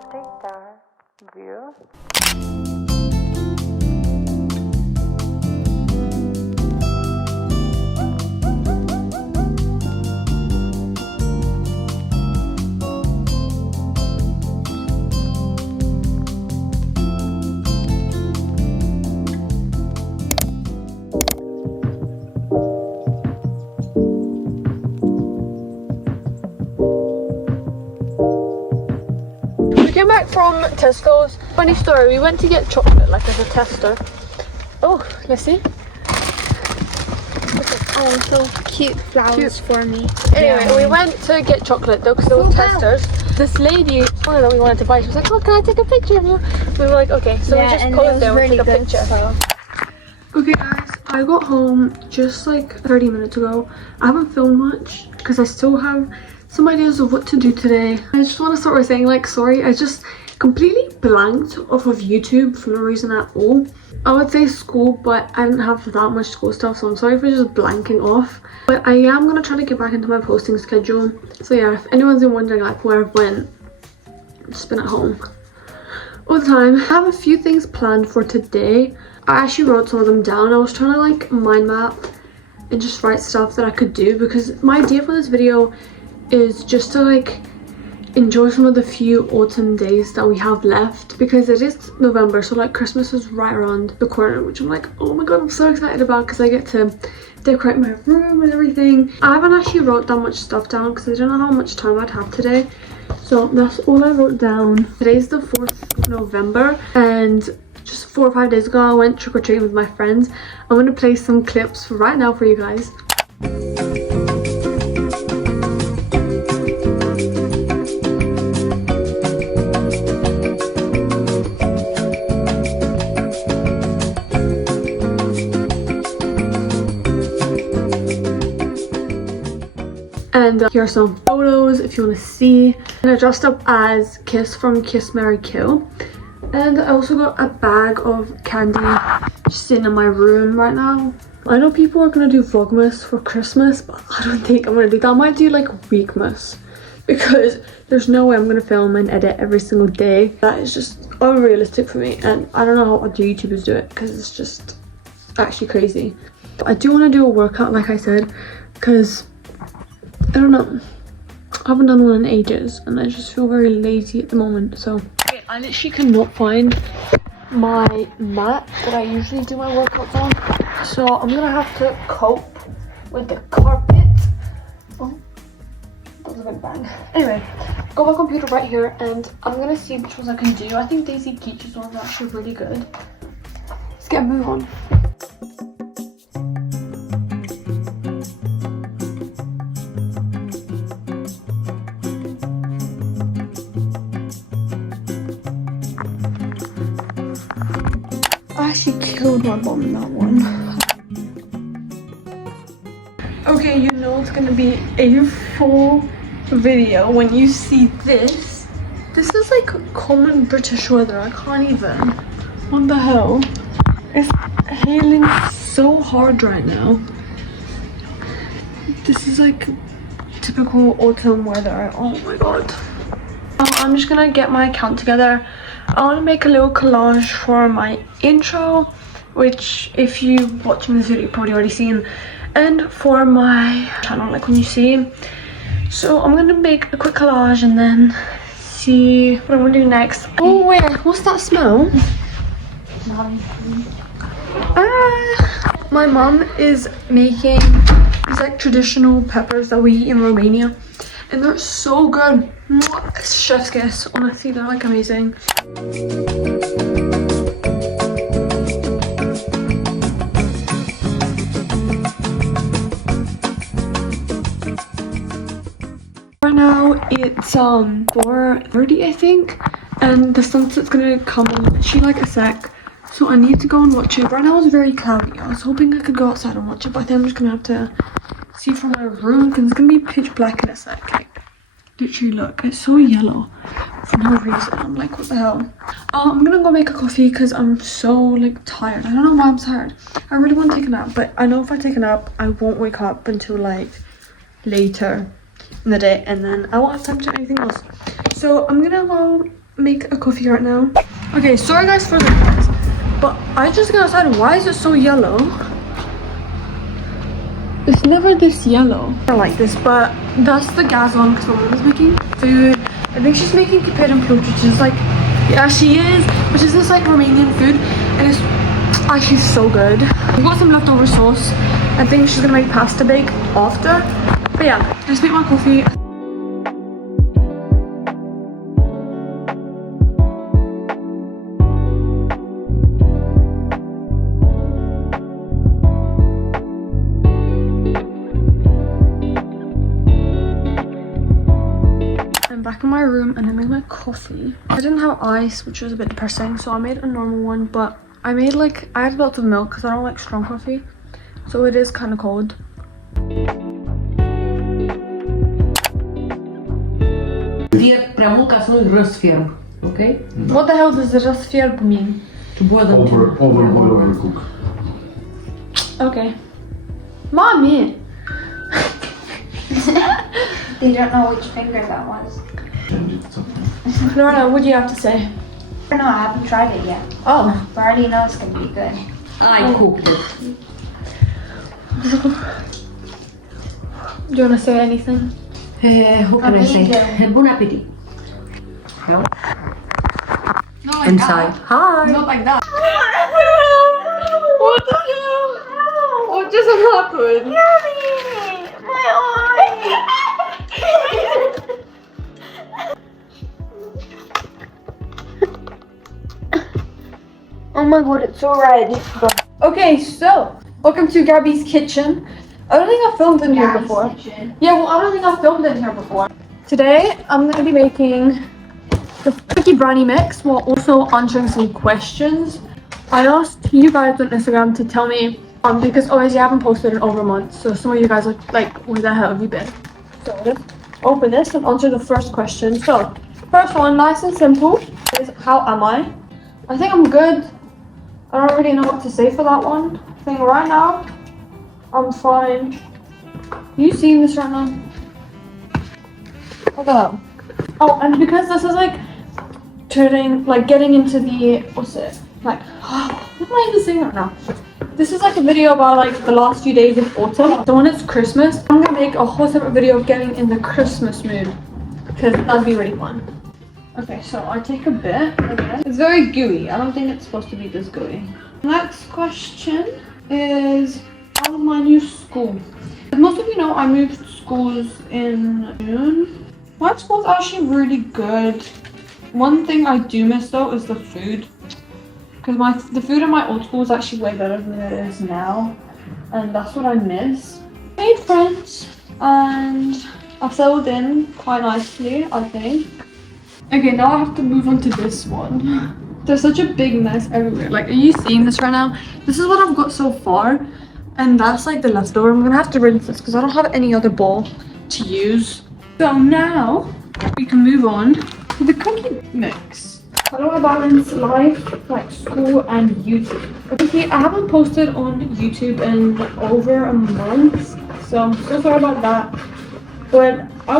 potato view. We came back from Tesco's. Funny story, we went to get chocolate like as a tester. Oh, let's see. Oh, so cute flowers for me. Anyway, we went to get chocolate though because they were testers. This lady told her that we wanted to buy. She was like, "Oh, can I take a picture of you?" We were like, "Okay." So we just posed there and took a picture. So. Okay, guys, I got home just like 30 minutes ago. I haven't filmed much because I still have some ideas of what to do today. I just want to start by saying, like, sorry, I just completely blanked off of YouTube for no reason at all. I would say school, but I didn't have that much school stuff, so I'm sorry for just blanking off. But I am gonna try to get back into my posting schedule. So yeah, if anyone's been wondering like where I've went, I've just been at home all the time. I have a few things planned for today. I actually wrote some of them down. I was trying to like mind map and just write stuff that I could do, because my idea for this video is just to like enjoy some of the few autumn days that we have left, because it is November, so like Christmas is right around the corner, which I'm like, oh my god, I'm so excited about, because I get to decorate my room and everything. I haven't actually wrote that much stuff down because I don't know how much time I'd have today, so that's all I wrote down. Today's the 4th of November, and just 4 or 5 days ago I went trick-or-treating with my friends. I'm going to play some clips for right now for you guys. And here are some photos if you want to see. And I dressed up as Kiss from Kiss Mary Kill. And I also got a bag of candy just sitting in my room right now. I know people are going to do Vlogmas for Christmas, but I don't think I'm going to do that. I might do like Weekmas, because there's no way I'm going to film and edit every single day. That is just unrealistic for me, and I don't know how other YouTubers do it, because it's just actually crazy. But I do want to do a workout, like I said, because I don't know, I haven't done one in ages and I just feel very lazy at the moment. So okay, I literally cannot find my mat that I usually do my workouts on, so I'm gonna have to cope with the carpet. Oh, that was a big bang. Anyway, got my computer right here and I'm gonna see which ones I can do. I think Daisy Peach's ones are actually really good. Let's get a move on. I actually killed my bum in that one. Okay, you know it's gonna be a full video when you see this. This is like common British weather. I can't even. What the hell? It's hailing so hard right now. This is like typical autumn weather. Oh my god. I'm just gonna get my account together. I want to make a little collage for my intro, which if you watching this video you've probably already seen, and for my channel, like when you see. So I'm gonna make a quick collage and then see what I'm gonna do next. Oh wait, what's that smell? My mom is making these like traditional peppers that we eat in Romania, and they're so good. Chef's kiss, honestly, they're like amazing. Right now it's 4:30 I think, and the sunset's gonna come in literally like a sec, so I need to go and watch it. Right now it's very cloudy. I was hoping I could go outside and watch it, but I think I'm just gonna have to see from my room because it's gonna be pitch black in a sec. Like, literally look, it's so yellow for no reason. I'm like, what the hell? I'm gonna go make a coffee because I'm so like tired. I don't know why I'm tired. I really want to take a nap, but I know if I take a nap I won't wake up until like later in the day, and then I won't have time to do anything else. So I'm gonna go make a coffee right now. Okay, sorry guys for the noise, but I just got outside. Why is it so yellow? It's never this yellow. I like this, but that's the gas on because my mom is making food. I think she's making capcut and which is like, yeah, she is, which is this like Romanian food, and it's actually so good. We got some leftover sauce. I think she's gonna make pasta bake after. But yeah, just make my coffee. I'm back in my room and I made my coffee. I didn't have ice, which was a bit depressing, so I made a normal one, but I made like, I had lots of milk because I don't like strong coffee, so it is kind of cold. Okay? What the hell does the răsfierb mean? To boil them. Overcook. Okay. Mommy! They don't know which finger that was. Lorna, what do you have to say? I don't know, I haven't tried it yet. Oh. But I already know it's gonna be good. I cooked it. Do you want to say anything? How can I say? Bon appetit. Well, Not like inside. Hi. Not like that. What the hell? What just happened? Oh my god, it's so red. Okay, so welcome to Gabi's kitchen. I don't think I've filmed in here before. Yeah, well, I don't think I've filmed in here before. Today, I'm going to be making the cookie brownie mix while also answering some questions. I asked you guys on Instagram to tell me, because obviously I haven't posted in over a month, so some of you guys are like, where the hell have you been? So let's open this and answer the first question. So, first one, nice and simple, is how am I? I think I'm good. I don't really know what to say for that one. I think right now, I'm fine. You seeing this right now? Look at that. Oh, and because this is like turning, like getting into the, what's it? Like, what am I even saying right now? This is like a video about like the last few days of autumn. So when it's Christmas, I'm gonna make a whole separate video of getting in the Christmas mood. Because that'd be really fun. Okay, so I take a bit of this. It's very gooey. I don't think it's supposed to be this gooey. Next question is, how was my new school? As most of you know, I moved schools in June. My school's actually really good. One thing I do miss though is the food. Because the food in my old school is actually way better than it is now. And that's what I miss. Made friends and I've settled in quite nicely, I think. Okay, now I have to move on to this one. There's such a big mess everywhere. Like, are you seeing this right now? This is what I've got so far. And that's like the leftover. I'm gonna have to rinse this because I don't have any other bowl to use. So now we can move on to the cookie mix. How do I balance life, like school and YouTube? Okay, I haven't posted on YouTube in over a month. So I'm so sorry about that. But I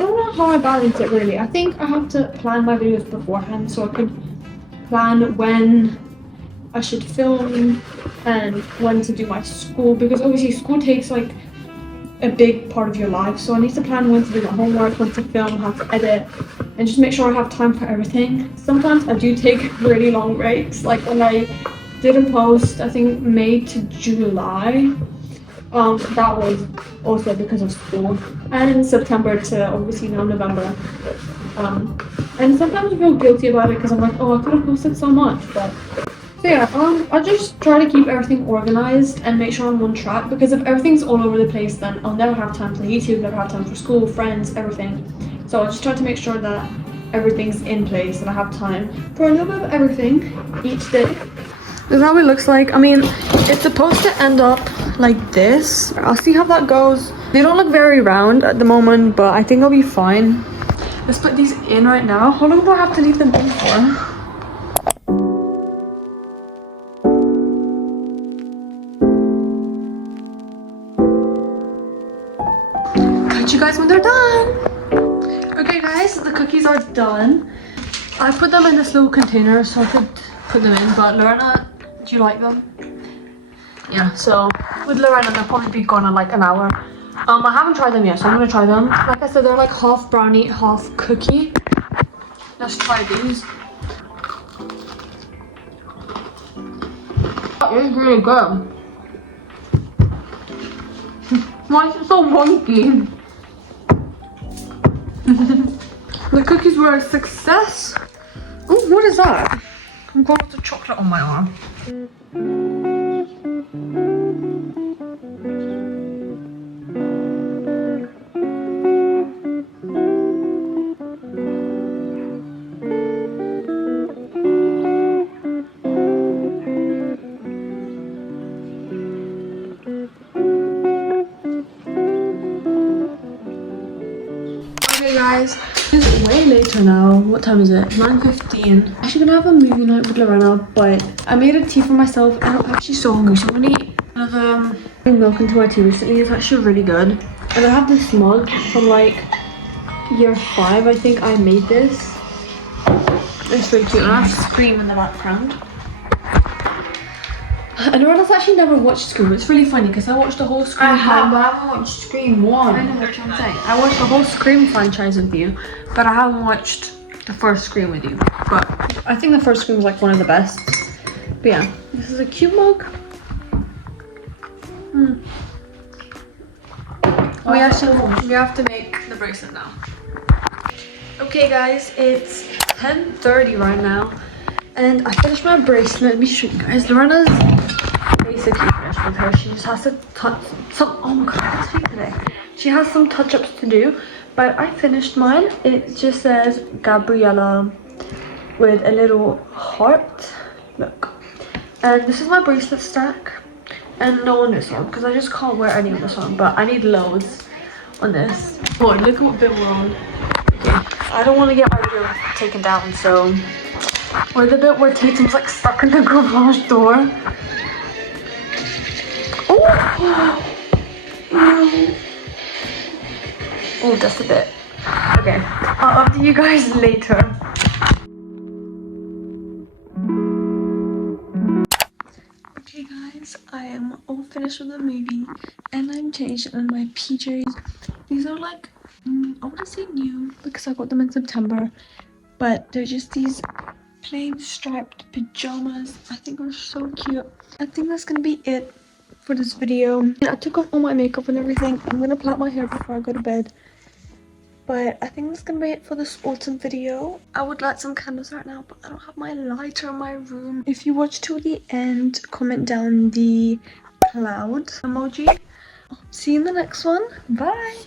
don't know how I balance it really. I think I have to plan my videos beforehand so I could plan when I should film and when to do my school, because obviously school takes like a big part of your life, so I need to plan when to do my homework, when to film, how to edit, and just make sure I have time for everything. Sometimes I do take really long breaks, like when I did a post, I think May to July. That was also because of school, and in September to obviously now November. And sometimes I feel guilty about it because I'm like, oh, I could have posted so much, but so yeah, I just try to keep everything organized and make sure I'm on track, because if everything's all over the place, then I'll never have time for YouTube, never have time for school, friends, everything. So I just try to make sure that everything's in place and I have time for a little bit of everything each day. This is how it looks like. I mean, it's supposed to end up like this. I'll see how that goes. They don't look very round at the moment, but I think I'll be fine. Let's put these in right now. How long do I have to leave them in for? Catch you guys when they're done. Okay guys, the cookies are done. I put them in this little container so I could put them in, but Lorena, do you like them? Yeah, so with Lorena they'll probably be gone in like an hour. I haven't tried them yet, so I'm gonna try them. Like I said, they're like half brownie, half cookie. Let's try these. It's really good. Why is it so wonky? The cookies were a success. Oh, what is that? I've got lots of chocolate on my arm. Okay guys, it's way later now. What time is it? 9:15. I'm actually gonna have a movie night with Lorena, but I made a tea for myself and I'm actually so hungry, so I'm gonna eat another milk into my tea recently. It's actually really good. And I have this mug from like year 5. I think I made this. It's really cute. And I have Scream in the background. And Lorena's actually never watched Scream. It's really funny because I watched the whole Scream. I have, but I haven't watched Scream 1. I know what I'm saying. I watched the whole Scream franchise with you, but I haven't watched the first Scream with you. But I think the first Scream was like one of the best. But yeah, this is a cute mug. We have to make the bracelet now. Okay guys, it's 10:30 right now. And I finished my bracelet. Let me show you guys. Lorena's basically finished with her. She just has to touch some. Oh my god, I can't speak today. She has some touch-ups to do, but I finished mine. It just says Gabriela with a little heart. Look, and this is my bracelet stack, and no on this one because I just can't wear any of this one. But I need loads on this. Oh, look at what bit we're on. Okay, I don't want to get my video taken down, so. Or the bit where Tatum's like stuck in the garage door. Oh! Oh, just a bit. Okay, I'll update you guys later. Okay guys, I am all finished with the movie and I'm changed in my PJs. These are like, I want to say new because I got them in September, but they're just these plain striped pajamas. I think are so cute. I think that's gonna be it for this video. I took off all my makeup and everything. I'm gonna plait my hair before I go to bed. But I think that's gonna be it for this autumn video. I would light some candles right now, but I don't have my lighter in my room. If you watch till the end, comment down the cloud emoji. See you in the next one. Bye.